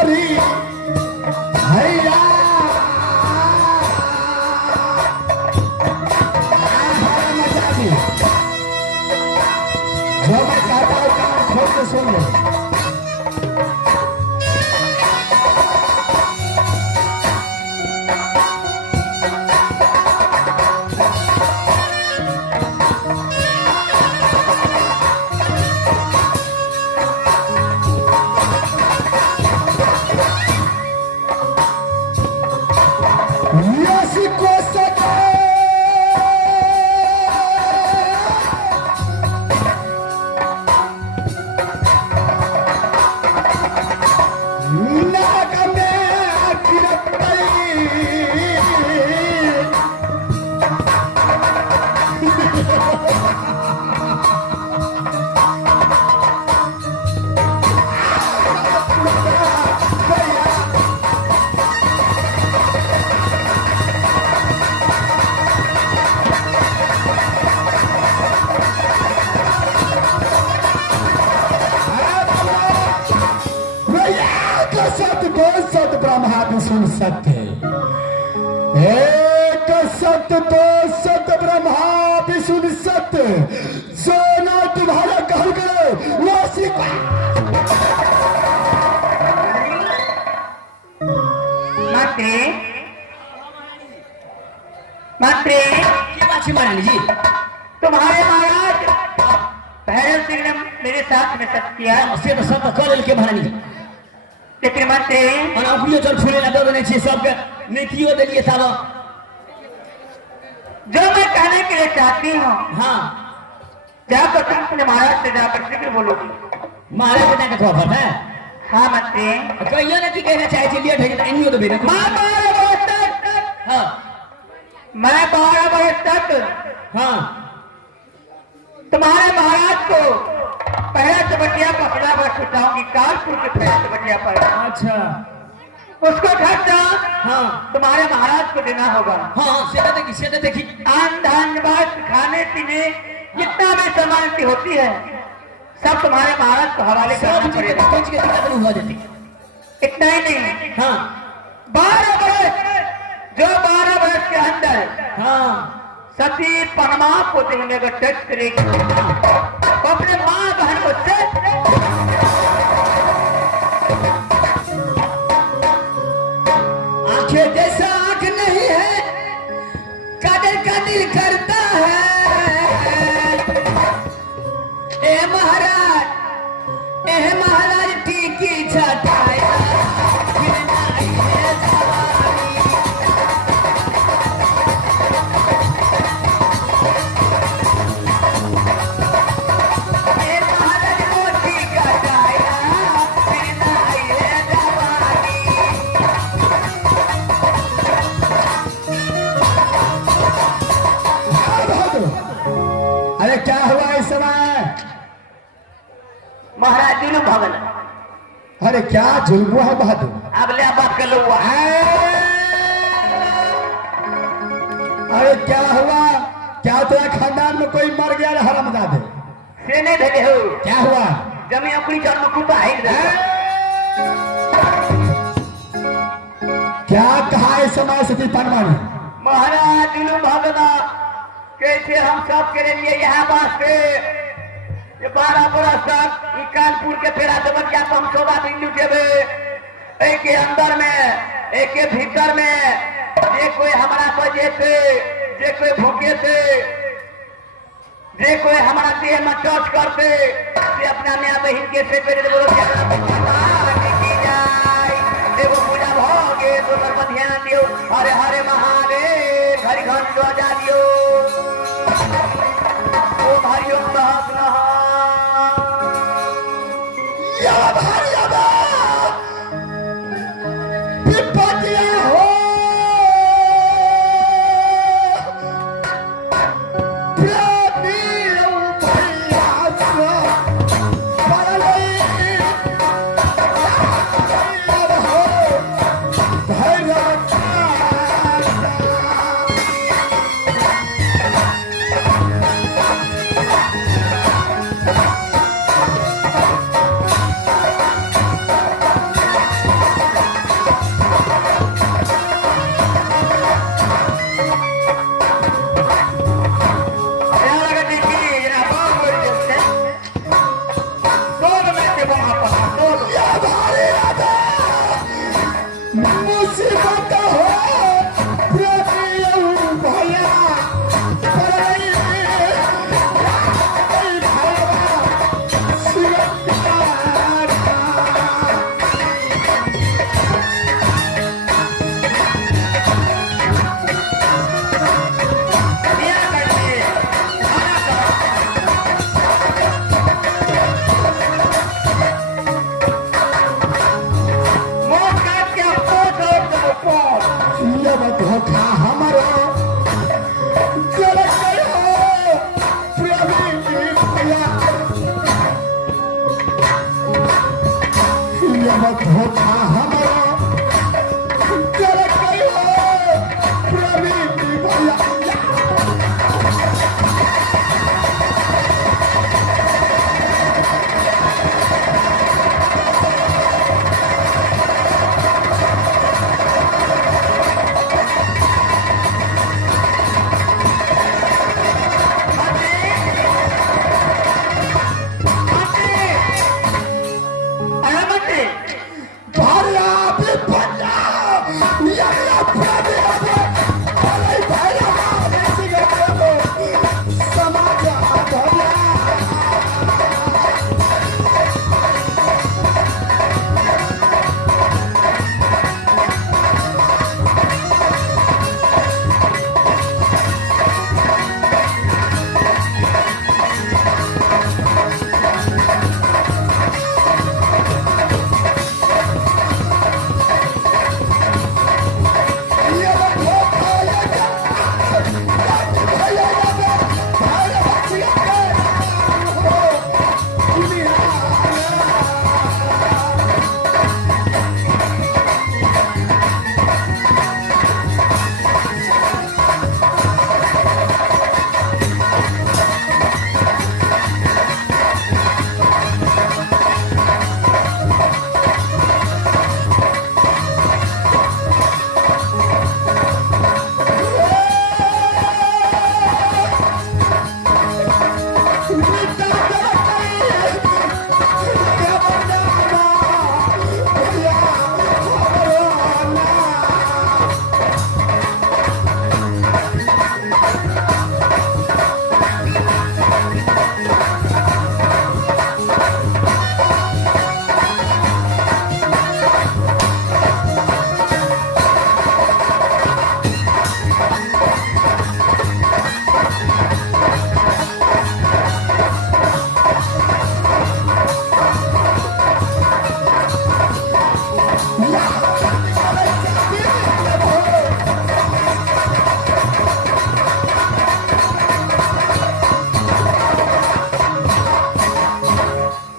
गोरी हैया मजा दी जो मैं कहता हूँ कान खोल के सुन लो। सुन सत्य एक सत्य दो सत्य ब्रह्मा विष्णु सत्य जो ना तुम्हारा कहल करे वो सीखा मात्रे मात्रे क्या बात है महारानी जी? तुम्हारे महाराज भैरव सिंह ने मेरे साथ में सत्य किया से तो सब कर के महारानी जी लेकिन मात्रे और अपनियो चल फूले ना दे छे सब नीतियों दे लिए साहब। जो मैं कहने के लिए चाहती हूँ हाँ जाकर तुम अपने महाराज से जाकर शीघ्र बोलोगी। महाराज ने क्या खबर है? हाँ मात्रे कहियो ना कि कहना चाहे छी लेट है तो इनियो तो बेरा मैं 12 बरस तक हाँ मैं 12 बरस तक हाँ तुम्हारे महाराज को पहला चबटिया पर सदा छुटाऊंगी कानपुर के पहले चबटिया पर। अच्छा उसको खर्चा हाँ तुम्हारे महाराज को देना होगा। हाँ से देखी आन धान बात खाने पीने जितना भी सामान की होती है सब तुम्हारे महाराज को हवाले करना पड़ेगा। कुछ के दिक्कत नहीं हो जाती। इतना ही नहीं हाँ 12 बरस जो 12 बरस के अंदर हाँ सती पनमा को देने का टच करेगी वो अपने माँ बहन को आंखें जैसा आंख नहीं है कादर का दिल करता है ए महाराज टीकी छटाया अरे क्या हुआ इस समय? महाराज जी ने भवन अरे क्या जुल्म है बहादुर? अब ले बात कर लो। अरे क्या हुआ? क्या तेरा खानदान में कोई मर गया हरामजादे? से नहीं भेजे हो क्या हुआ? जमी अपनी जन्म कुपा है क्या कहा इस समय सती पनमा ने? महाराज जी ने भगना कैसे हम सब के लिए यहाँ वास्ते ये 12 बरस तक कानपुर के फेरा चबटिया को हम शोभा बिंदु देवे एक के अंदर में एक के भीतर में जे कोई हमारा बजे थे जे कोई भूखे थे जे कोई हमारा देह में टच करते से अपना नया बहन के से करे बोलो की जाए देखो पूजा भोगे तो पर ध्यान दियो हरे हरे महादेव हरि घन ध्वजा दियो ओम हरि ओम सहस नमः धोखा हमारा गलत गया प्रेमी भैया ये धोखा हमारा गलत गया प्रेमी भैया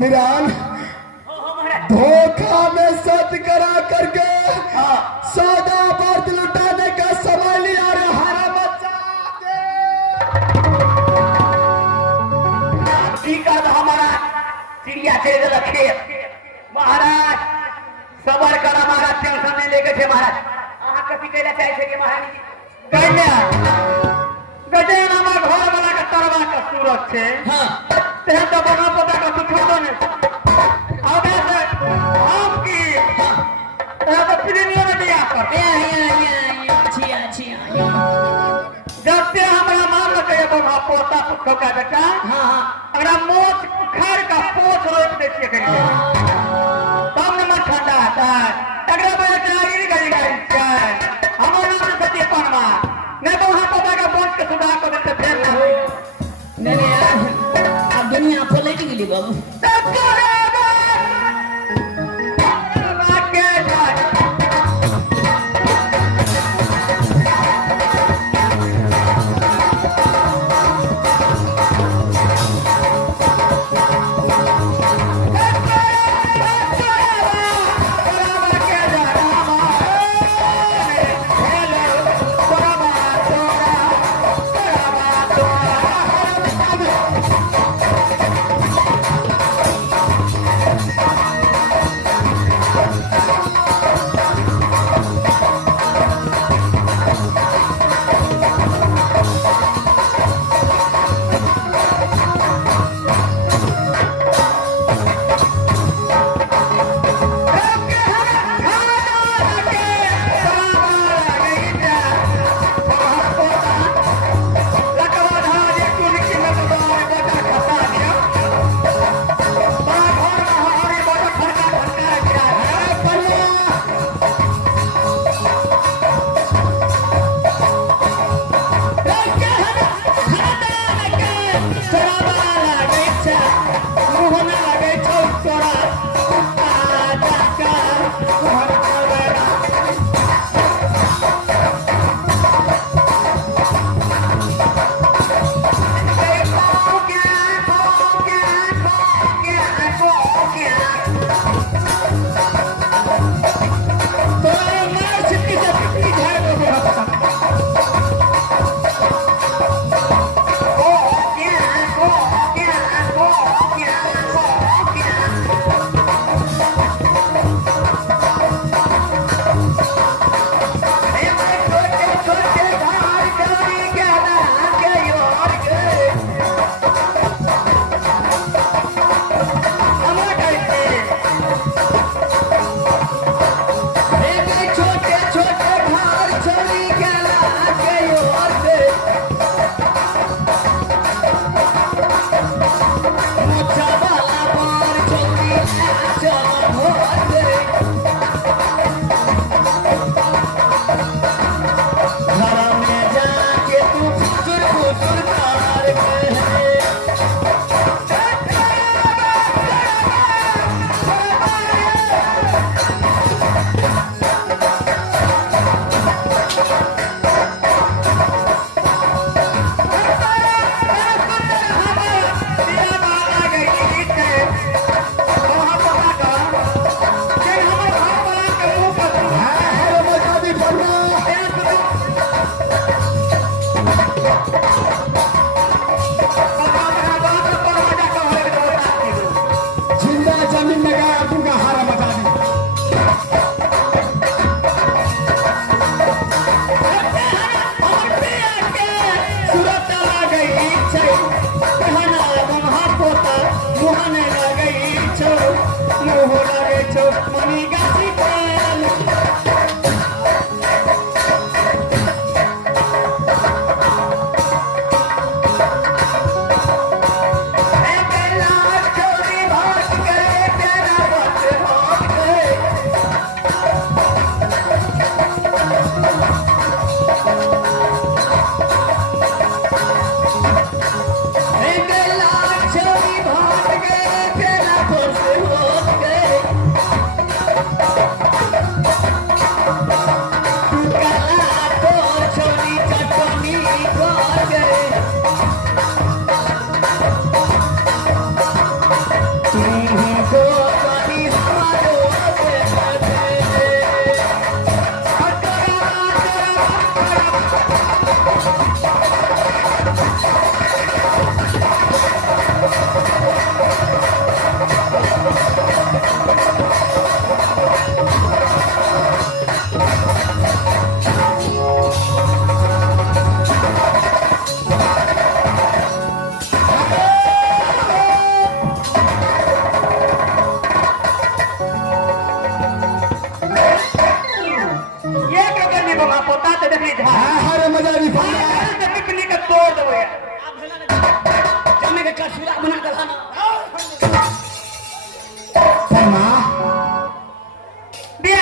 निराल धोखा में सत्य करा करके सौदा बात लुटाने का समय लिया रे हरा बच्चा ठीक है हमारा चिड़िया खेल रखे महाराज सबर कर महाराज टेंशन नहीं लेके थे महाराज अहाँ कथी कहला चाहे छे महारानी जी कहले गजेन हमार घर वाला का तरवा का सूरत छे हां ते तो बना पता का कुछ तो नहीं अब ऐसे हम की तो प्रीमियम में दिया कर जब से हमारा मान लगे बना पोता पुत्र का बेटा हां अगर मोच घर का पोछ रोक देती है तब न मन ठंडा आता है अगर बेटा गिरी गई हमारा नाम सत्य परमा नहीं तो वहां पता का बोझ के सुधार को देते फिर ना नहीं अब दुनिया पलट गई बाबू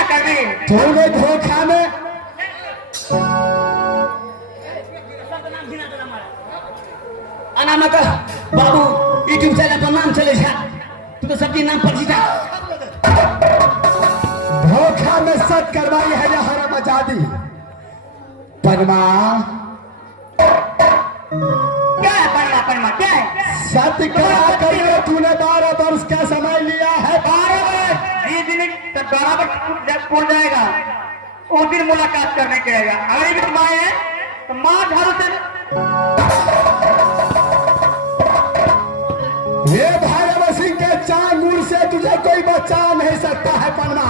कर दी? तूने धोखा में अनामक बाबू यूट्यूब चैनल पर नाम चले जा, तू तो सबके नाम पर जीता। धोखा में सत करवाई है या हरम आजादी। परमा क्या है परमा? परमा क्या है? सत्य करा कर तूने 12 वर्ष का समय लिया है। 12 वर्ष 20 दिन तक 12 वर्ष जब पूर्ण जाएगा उस दिन मुलाकात करने के आएगा। अगर भी तुम आए हैं तो माँ घर से ये भैरव सिंह के चांगुर से तुझे कोई बचा नहीं सकता है पन्ना।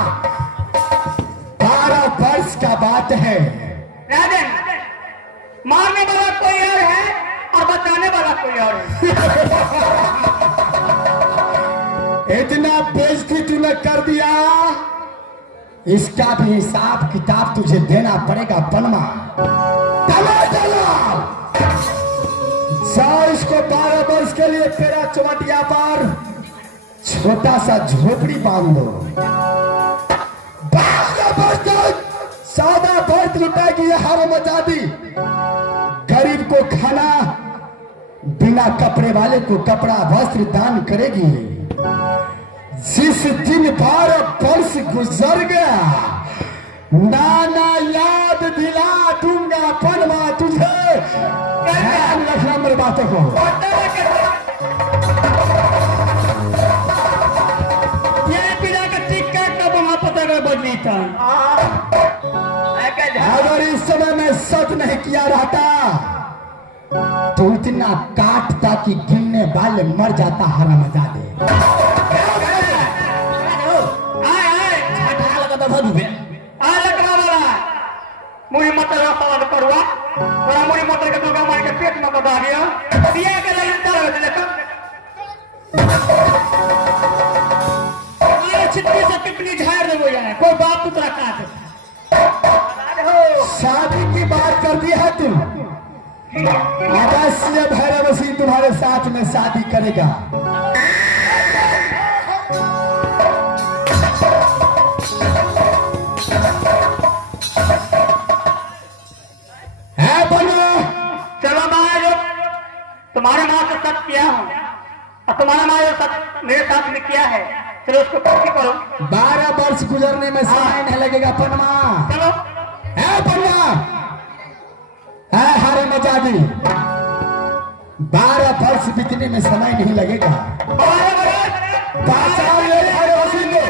12 वर्ष का बात है। राजन, मारने वाला कोई और है और बचाने वाला कोई और है। इतना बेइज्जती तूने कर दिया, इसका भी हिसाब किताब तुझे देना पड़ेगा पन्ना। चलो चलो जाओ, इसको 12 वर्ष के लिए तेरा चौटिया पर छोटा सा झोपड़ी बांध दो। 12 वर्ष तक सादा वर्ष लुटाएगी ये हरम आजादी। गरीब को खाना, बिना कपड़े वाले को कपड़ा वस्त्र दान करेगी। जिस दिन 12 वर्ष गुजर गया, नाना याद दिला दूंगा पनमा तुझे। ध्यान रखना मेरी बातों को। ये पिला का टिक्का कब वहां पता कर बदली था। अगर इस समय में सच नहीं किया रहता तो इतना काटता कि गिनने वाले मर जाता हरम आजादी। मुड़ी मटर सवाल करुआ और मुड़ी मटर के दुर्गा मार के पेट में बता दिया दिया के लिए चल देखो ये छिटकी से पिपली झाड़ दे वो जाने कोई बाप पुत्रा काट। शादी की बात कर दी है तुम। अवश्य भैरव सिंह तुम्हारे साथ में शादी करेगा। है बनो, चलो मैं तुम्हारे माँ से सच किया हूँ और तुम्हारा माँ जो सच मेरे साथ में किया है, चलो उसको पक्की करो। 12 वर्ष गुजरने में समय नहीं लगेगा पनमा। चलो है पन्ना, है हरम आजादी। 12 वर्ष बीतने में समय नहीं लगेगा। पहचान ले भैरव सिंह को,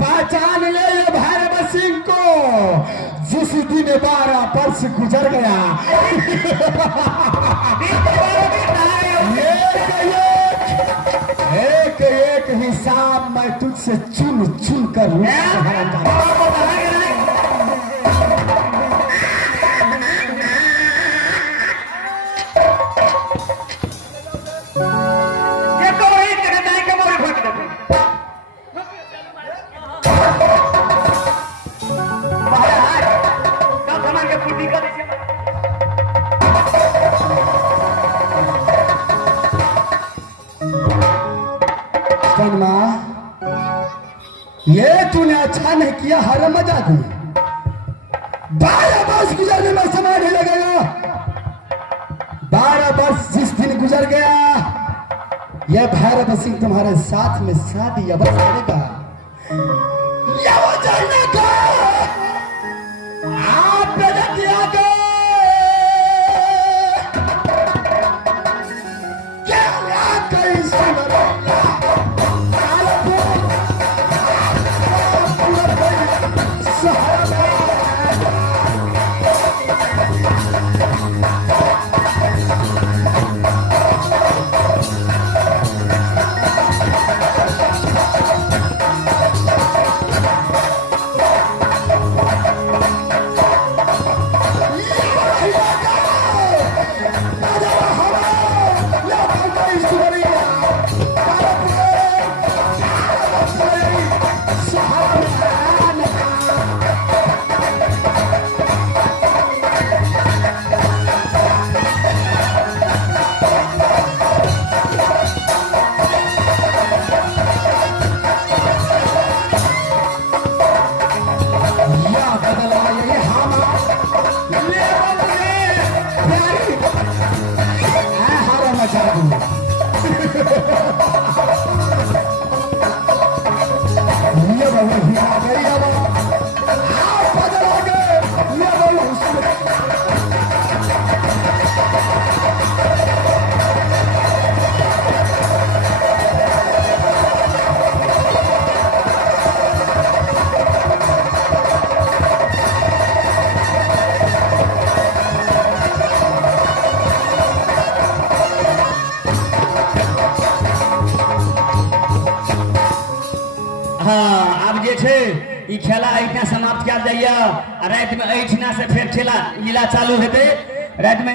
पहचान ले ये भैरव सिंह को। जिस दिन 12 वर्ष गुजर गया, एक एक हिसाब मैं तुझसे चुन चुन कर ये तो वही जगह के मोरी फूट देते सब सामान के फूटी कर दीजिए। पन्ना, ये तूने अच्छा नहीं किया हरम आजादी। 12 वर्ष गुजरने में समय नहीं लगेगा। 12 वर्ष जिस दिन गुजर गया, यह भैरव सिंह तुम्हारे साथ में शादी अवश्य करेगा। ये वो जानने का आप किया हाँ आब जे छै ई खेला एहिठाम समाप्त कयल जाइए आ रातिमे एहिठिना से फेर खेला लीला चालू हेतै रातिमे